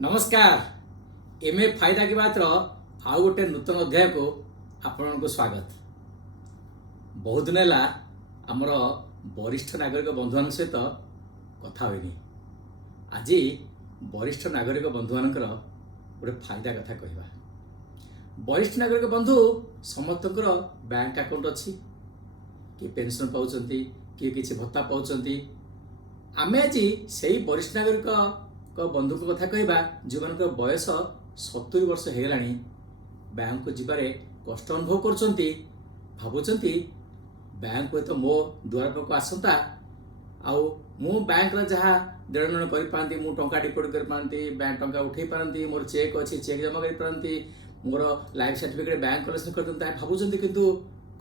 नमस्कार एमए फायदा की बात आउ गोटे नूतन अध्याय को आपण को स्वागत। बहुत दिन है आमर वरिष्ठ नागरिक बंधु मान सहित कथा हुई। आज वरिष्ठ नागरिक बंधु मान गोटे फायदा कथा कहवा। वरिष्ठ नागरिक बंधु समस्त बैंक अकाउंट अच्छी कि पेंशन पाँच कि किसी भत्ता पाँच आम आज से वरिष्ठ नागरिक बंधु को कथा कहवा जो मान बयस 70 वर्ष होगा बैंक को जीवारे कष्ट अनुभव कर भावुंट बैंक हुए तो मो द्वार पाक आसता आउ मु बैंक जहाँ देण कर पाती मु टंका डिपोजिट कर पाती बैंक टंका उठे पारती मोर चेक अच्छी चेक जमा कर पारती मोर लाइफ सर्टिफिकेट बैंक कलेक्शन करते भावुंट किंतु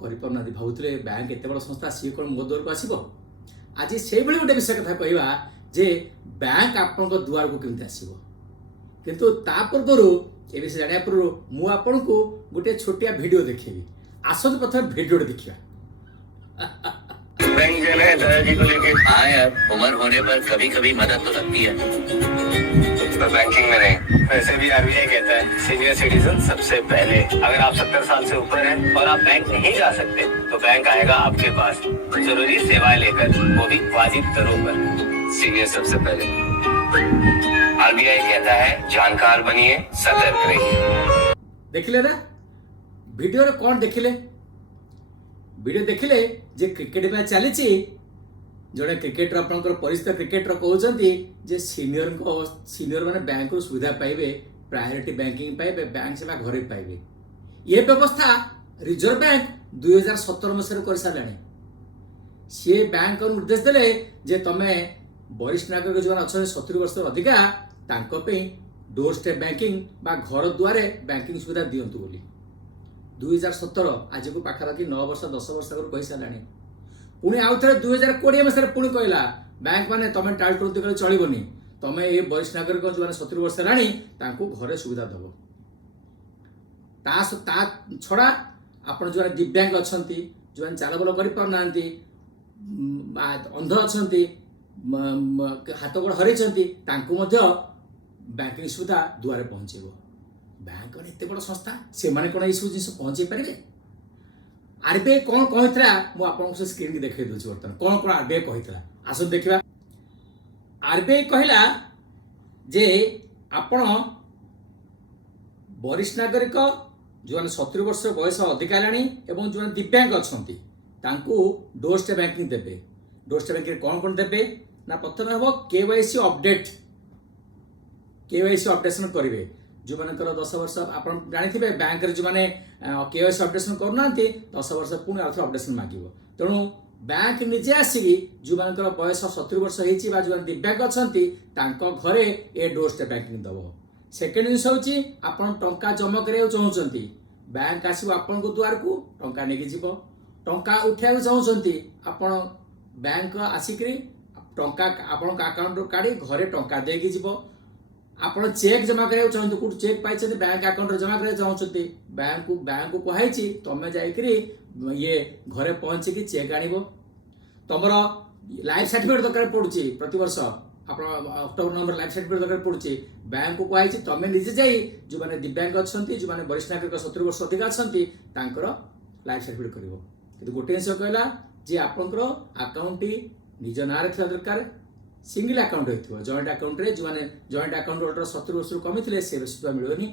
करना भावुले बैंक एत बड़ संस्था सी कौन मो द्वार को आसब। आज से गोटे विषय कथा कहवा जे बैंक आपण दुआर को केमती आसब किंतु ता पूर्व ए विषय जाना पूर्व मु आपन को गोटे छोटिया वीडियो देखेबी। आसत प्रथम वीडियो देखिया। बैंक जो है दादाजी को लेके हाँ यार उम्र होने पर कभी कभी मदद तो लगती है पर बैंकिंग में नहीं। वैसे भी आरबीआई कहता है सीनियर सिटीजन सबसे पहले। अगर आप 70 साल से ऊपर हैं और आप बैंक नहीं जा सकते तो बैंक आएगा आपके पास जरूरी सेवाएं लेकर, वो भी वाजिब दरों पर। सीनियर सबसे पहले। आरबीआई कहता है जानकार बनिए, सतर्क रहिए। देखिले ना वीडियो रे कौन देखिले? वीडियो देखिले जे क्रिकेट मैच चली जड़े क्रिकेटर आपंकर परिचित क्रिकेटर कहते जे सीनियर माने बैंक सुविधा पाइबे, प्रायोरिटी बैंकिंग पाइबे, बैंक सेवा घरे पाइबे। ये व्यवस्था रिजर्व बैंक 2017 मसीह कर सारे। सी बैंक को निर्देश देले जे तमे वरिष्ठ नागरिक जो अच्छा 70 वर्ष अधिका डोर स्टेप बैंकिंग बा घर द्वारे बैंकिंग सुविधा दिंतु बोली 2017 आज को पाखापाखि 9 वर्ष 10 वर्ष कही सारा। पुणी आउ थे 2020 मसीह पुणी कहला बैंक माने तमे टाइट कर चलबनी, तमे ये वरिष्ठ नागरिक जो 70 वर्ष है घरे सुविधा दब। ता छड़ा आपण जो दिव्यांग अच्छा जो चाल बल कर अंध अच्छा हाथ गोड़ हर बैंकिंग सुविधा दुआरे पहुंचेब। बैंक एत बड़ संस्था से माने कौन ये सब जिन पहुंचे पारे। आरबीआई कौन कहता मुझे स्क्रीन की देखा दूसरी बर्तमान कौन कौन आरबीआई कहता आस देखा। आरबीआई कहला जे आपण वरिष्ठ नागरिक जो 70 वर्ष बयस अधिका एवं जो दिव्यांग अच्छा डोर स्टेप बैंकिंग देवे। डोर स्टेप बैंकिंग कौन कौन देवे ना प्रथम हम केवाईसी अपडेशन करेंगे। जो मानकर 10 वर्ष आप जानी बैंक जो मैंने केवाईसी अपडेशन करना 10 वर्ष पुणी आउे अपडेशन मांगो। तेणु बैंक निजे आसिकी जो मानकर बयस 70 वर्ष हो जो दिव्यांग अच्छा घरे ए डोर स्टेप बैंकिंग दब। सेकेंड जिन हूँ आप टंका जमा करा चाहते बैंक आसो आपण द्वार को टंका नहीं जीव। टंका उठा चाहते आप बैंक आसिक टंका आपण अकाउंट काढ़ी घरे टंका देकी जीव। आप चेक जमा करा चाहते कौट चेक पाई बैंक अकाउंट जमा करा चाहते बैंक को कहुई तुम जाकि ये घरे पहुँचिकी चेक आनब। तुम लाइफ सर्टिफिकेट दरकार पड़ुची प्रति वर्ष आप अक्टोबर नवंबर लाइफ सर्टिफिकेट दरकार पड़ुची बैंक को कहुई तुम निजे जा जो मैंने दिव्यांग अच्छा जो मैंने वरिष्ठ नागरिक 70 वर्ष अधिक अच्छा लाइफ सर्टिफिकेट कर। कि गोटे जिन कहला जे आपंकर अकाउंट निज ना दरकार सिंगल अकाउंट हो जॉइंट अकाउंट रे जो मैंने जॉइंट अकाउंट होल्डर 70 वर्ष कमी थे से सुविधा मिलनी।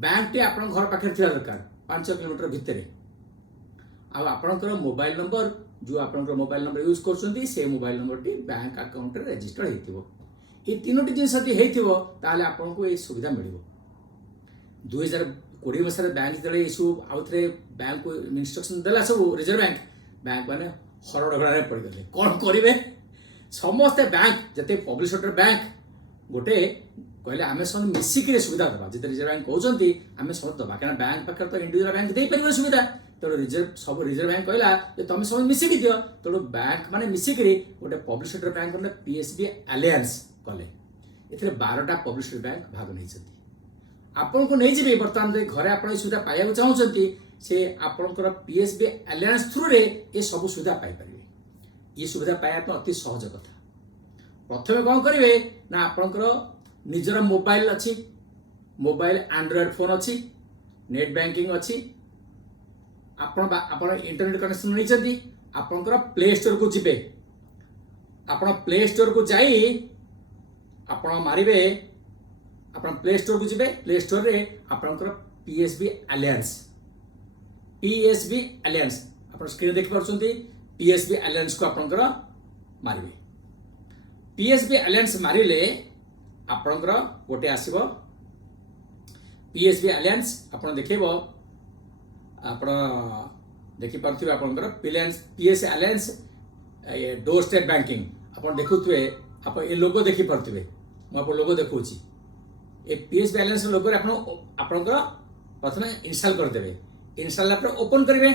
बैंक टे आप घर पाखे दरकार 5 किलोमीटर भितर आपणकर मोबाइल नंबर जो आपंकर मोबाइल नंबर यूज कर mobile number T bank account registered हो तीनोटी जिन आपको ये सुविधा मिल। 2020 मसीह बैंक जो सब आउ थे बैंक को इंस्ट्रक्शन देला सब रिजर्व बैंक मैंने हरड़ पड़गले कौन करेंगे समस्ते बैंक जिते पब्लिक सेक्टर बैंक गोटे कहले आम सब मिसिक सुविधा दबा जिते रिजर्व बैंक कहते आम सब दबा क्या बैंक पाखे तो इंडिविजुअल बैंक दे पार सुविधा। तेणु रिजर्व बैंक कहला तुम सब मिसिक दियो। तेणु बैंक मैंने मिसिक गोटे पब्लिक सेक्टर बैंक कहले पीएसबी एलायंस कले ए 12टा पब्लिक सेक्टर बैंक भाग नहीं आपन को नहीं जी बर्तमान घरे आप सुविधा पाइबा चाहते से आपंकर पीएसबी एलायंस थ्रू रे ये सब सुविधा पाइपर। ये सुविधा पाइबा अति सहज कथा। प्रथम कौन करेंगे ना आपंकर निजर मोबाइल अच्छी मोबाइल एंड्रॉइड फोन अच्छी नेट बैंकिंग अच्छी आपण इंटरनेट कनेक्शन नहीं आपंकर प्ले स्टोर को जिबे आपण प्ले स्टोर को जाई आपण मारिबे आपण प्ले स्टोर को जिबे प्ले स्टोर रे आपनकर पीएसबी अलायंस आपण स्क्रीन देख पारछंती पीएसबी अलायंस को आपनकर मारिबे पीएसबी अलायंस मारिले आपनकर गोटे आसीबो पीएसबी अलायंस आपण देखिबो आपण देखि पारथिबे आपनकर PSB alliance door step banking आपण देखुथुए आप ए लोगो देखि पारथिबे म आपण लोगो देखौची ए पीएसबी अलायंस लोगो रे आपनकर प्रथमे इंस्टॉल कर देबे इंस्टॉल पर ओपन करेंगे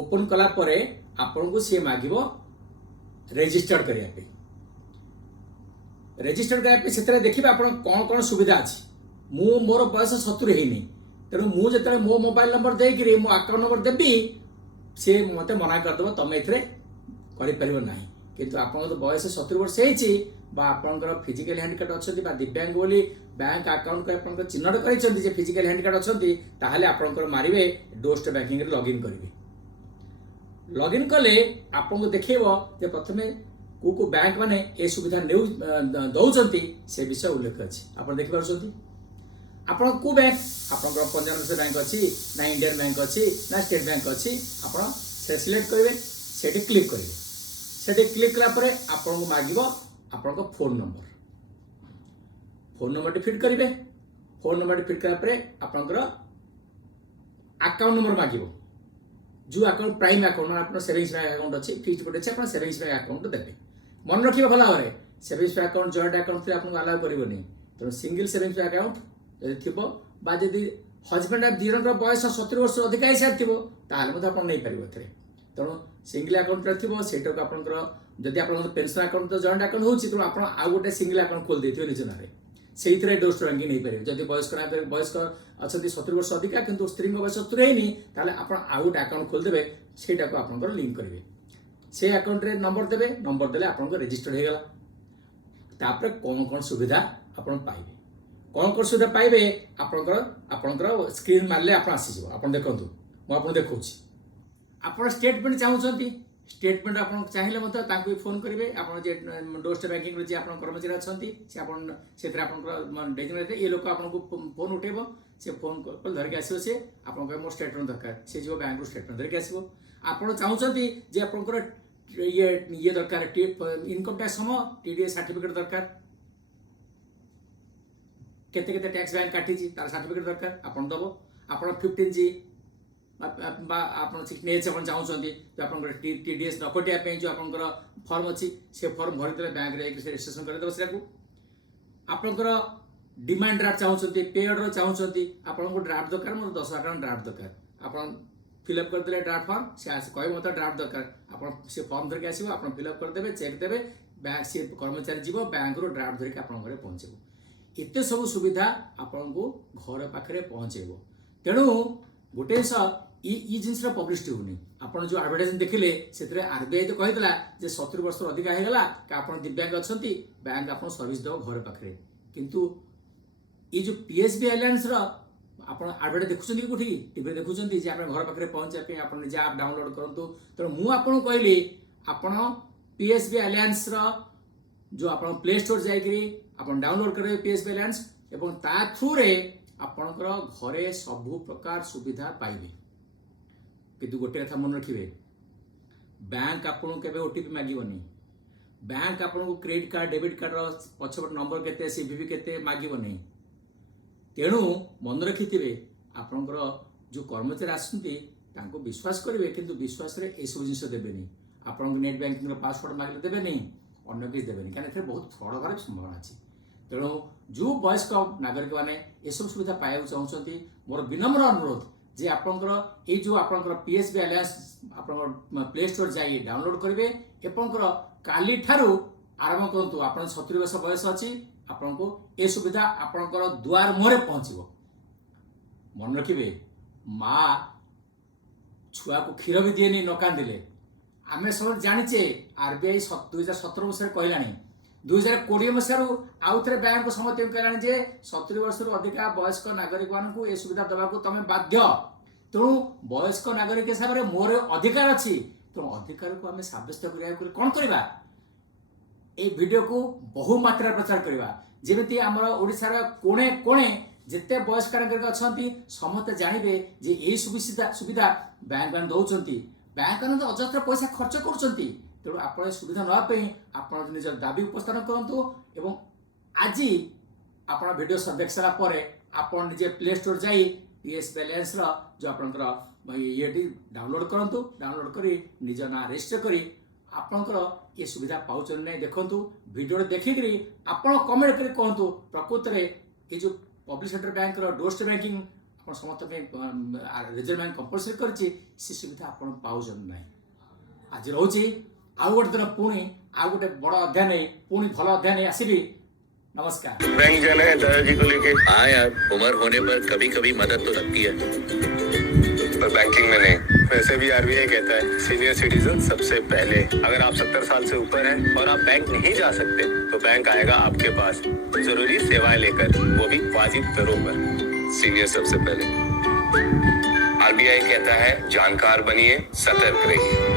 ओपन कला परे आपन को सी मागिबो रजिस्टर करिया पे रजिस्टर करिया पे सेतरे देखिबे आपन कोन कोन सुविधा अछि मु मोर बयस 70 हेनी तेनु मु जतले मो मोबाइल नंबर दे कि मो अकाउंट नंबर देबी से मते मना कर दबो तमे इथरे करि परिबो नाही किंतु आपन तो बयस 70 वर्ष हेछि बा आपनकर फिजिकल हैंडिकैप अछंती बा दिव्यांग बोली बैंक अकाउंट को आपन चिन्हट करिसंती जे फिजिकल हैंडिकैप अछंती ताहाले आपनकर मारिबे डोस्ट बैंकिंग रे लॉगिन करिवे लॉगिन कले आपन को देखिबो जे प्रथमे को बैंक माने ए सुविधा नेउ दउचंती से विषय उल्लेख अछि आपन देखि पारछंती आपन को बैंक आपनकर पंजाब नेशनल बैंक अछि ना इंडियन बैंक अछि ना स्टेट बैंक अछि आपन से सिलेक्ट करिवे सेठी क्लिक करिवे सेठी क्लिक कला परे आपन को मागिबो आपन को फोन नंबर फिट करेंगे फोन नंबर फिट करा आपंकर अकाउंट नंबर मागिबो जो अकाउंट प्राइम अकाउंट आपन सेविंग्स बैंक अकाउंट अच्छी फिक्स्ड डिपोजिट अच्छे आप सेविंग्स बैंक अकाउंट देते मन रखिए भल भाव savings bank account joint account आपको अलाउ करनी तेणु सिंगल सेविंग्स बैंक अकाउंट जब थी हजबैंड आप दीर बयस 70 वर्ष अधिक ही सारी आप नहीं पारे तेणु सिंगल अकाउंट थी से जदि आप पेंशन अकाउंट तो जॉइंट अकाउंट होती तेणु आप आउ गोटे सिंगल अकाउंट खोल देते निज ना से डोस्ट बैंकिंग नहीं पारे जब वयस्क अच्छा 70 वर्ष अधिका किंतु स्त्री बयस 70 है आप आउ गोटे अकाउंट खोलदेवे से आप लिंक करेंगे से अकाउंट रे नंबर देवे नंबर देले आप रजिस्टर्ड हो गला तापर कौन कौन सुविधा आप पाइबे कौन कौन सुविधा पाइबे आपनकर स्क्रीन मारले आप आसीज आप देखूँ मुझे देखा आप स्टेटमेंट चाहूँगी स्टेटमेंट आप चाहिए मतलब फोन करेंगे आप डोस्ट बैंकिंग जी आप कर्मचारी अच्छा से डेजिग्नेट ये लोक आपको फोन उठेब से फोन धरिक आसो सी आप मो स्टेटमेंट दरकार सी जो बैंक स्टेटमेंट धरिक आसो आप चाहूँगी जे आप ये दरकार इनकम टैक्स सम टीडीएस सर्टिफिकेट दरकार केते टैक्स बैंक काटी तार सर्टिफिकेट दरकार आप दब आप 15G आप 16H आप चाहूँगी जो आप टीडीएस न कटिया जो आप फर्म अच्छी से फर्म भरीदे बैंक रजिस्ट्रेशन करदेव से आपंकर डिमांड ड्राफ्ट चाहूँगी पे ऑर्डर चाहूँगी आपको ड्राफ्ट दरकार मोर 10 अकाउंट ड्राफ्ट दरकार आप फिलअप करदे ड्राफ्ट फॉर्म से कह मत ड्राफ्ट दरकार आप से फॉर्म धरिक आसो आप फिलअप करदे चेक देवे बैंक से कर्मचारी जीव बैंक रो ड्राफ्ट धरिक आप घर पहुँचेब एत सब सुविधा आपन को घर पाखे पहुँचेब तेणु गोटे जिन जिनस पब्लिसिटी होनी आपन जो एडवर्टाइजमेंट देखिले से आरबीआई तो कही जे 70 वर्ष अधिक होगा कि आप दिव्यांग अच्छा बैंक आप सर्विस देव घर पाखे किंतु ये जो पीएसबी अलायंस आप एडवर्टाइज देखुं कौटी टीवी देखुं जे आप घर पाखे पहुँचापी आप निजे आप डाउनलोड करूँ तेणु मुझे कहली आपड़ पीएसबी अलायंस जो आप प्ले स्टोर जाकि आप डाउनलोड करेंगे पीएसबी अलायंस एवं ता थ्रू रे आपणकर घरे सबु प्रकार सुविधा पाइबे किंतु गोटे कथा मन रखिए बैंक आपको केबे ओटीपी मागिबनी बैंक आपको क्रेडिट कार्ड डेबिट कार्ड पछपट नंबर केते सीवीवी केते मागिबनी तेणु मन रखिथिबे आपणकर जो कर्मचारी आसुंती तांको विश्वास करेंगे किंतु विश्वास रे ए सब जिनिस देबेनी आपन नेट बैंकिंग पासवर्ड मागले देबेनी अन्य किसी देबेनी कारण बहुत फ्रड होबार संभावना अच्छी तेणु जो वयस्क नागरिक मैंने ये सब सुविधा पाइबा चाहते मोर विनम्र अनुरोध जे आपंकर ये जो आपंकर पीएसबी अलायंस आप प्ले स्टोर जाइए डाउनलोड करेंगे एपंकर काली ठारू आरंभ करूँ आप 70 वर्ष बयस अच्छी आपको ये सुविधा आपंकर दुआर मुहरे पहुँचब मन रखिए माँ छुआ को क्षीर भी दिए न कांदिले आमे सब जाचे आरबीआई 2017 मसीह कहलानी 2020 ମସିହାରୁ ଆଉ ଥରେ ବ୍ୟାଙ୍କ ସମ୍ମତି କଲାଣି ଯେ 70 ବର୍ଷରୁ ଅଧିକା ବୟସ୍କ ନାଗରିକ ମାନଙ୍କୁ ଏ ସୁବିଧା ଦେବାକୁ ତମେ ବାଧ୍ୟ। ତେଣୁ ବୟସ୍କ ନାଗରିକ ହିସାବରେ ମୋର ଅଧିକାର ଅଛି। ତେଣୁ ଅଧିକାରକୁ ଆମେ ସାବ୍ୟସ୍ତ କରିବାକୁ କ'ଣ କରିବା? এই ভিডিওକୁ ବହୁ ମାତ୍ରାରେ ପ୍ରଚାର କରିବା, ଯେମିତି ଆମର ଓଡ଼ିଶାର କୋଣେ କୋଣେ ଯେତେ ବୟସ୍କ ନାଗରିକ ଅଛନ୍ତି ସମସ୍ତେ ଜାଣିବେ ଯେ ଏହି ସୁବିଧା ବ୍ୟାଙ୍କ ମାନେ ଦେଉଛନ୍ତି। ବ୍ୟାଙ୍କ ମାନେ ଅଯଥା ପଇସା ଖର୍ଚ୍ଚ କରୁଛନ୍ତି। ତେଣୁ ଆପଣ ଏ ସୁବିଧା ନେବା ପାଇଁ ଆପଣ ନିଜର ଦାବି ଉପସ୍ଥାପନ କରନ୍ତୁ ଏବଂ ଆଜି ଆପଣ ଭିଡ଼ିଓ ଦେଖି ସାରିଲା ପରେ ଆପଣ ନିଜେ ପ୍ଲେ ଷ୍ଟୋର ଯାଇ PS ବାଲାନ୍ସର ଯେଉଁ ଆପଣଙ୍କର ଇଏଟି ଡାଉନଲୋଡ଼ କରନ୍ତୁ। ଡାଉନଲୋଡ଼ କରି ନିଜ ନାଁ ରେଜିଷ୍ଟର କରି ଆପଣଙ୍କର ଏ ସୁବିଧା ପାଉଛନ୍ତି ନାହିଁ ଦେଖନ୍ତୁ। ଭିଡ଼ିଓରେ ଦେଖିକରି ଆପଣ କମେଣ୍ଟ କରି କୁହନ୍ତୁ ପ୍ରକୃତରେ ଏ ଯେଉଁ ପବ୍ଲିକ୍ ସେକ୍ଟର ବ୍ୟାଙ୍କର ଡୋର ଷ୍ଟେପ୍ ବ୍ୟାଙ୍କିଂ ଆପଣ ସମସ୍ତ ପାଇଁ ରିଜର୍ଭ ବ୍ୟାଙ୍କ କମ୍ପଲସରି କରିଛି, ସେ ସୁବିଧା ଆପଣ ପାଉଛନ୍ତି ନାହିଁ। ଆଜି ରହୁଛି ଆଉ ଗୋଟେ ଦିନ ପୁଣି ଆଉ ଗୋଟେ ବଡ଼ ଅଧ୍ୟାୟ ନେଇ ପୁଣି ଭଲ ଅଧ୍ୟାୟ ନେଇ ଆସିବି। नमस्कार। बैंक जाना है दादाजी को लेके। हाँ यार, उम्र होने पर कभी कभी मदद तो लगती है, पर बैंकिंग में नहीं। वैसे भी RBI कहता है सीनियर सिटीजन सबसे पहले। अगर आप 70 साल से ऊपर हैं और आप बैंक नहीं जा सकते तो बैंक आएगा आपके पास जरूरी सेवाएं लेकर, वो भी वाजिब दरों पर। सीनियर सबसे पहले। RBI कहता है जानकार बनिए, सतर्क रहिए।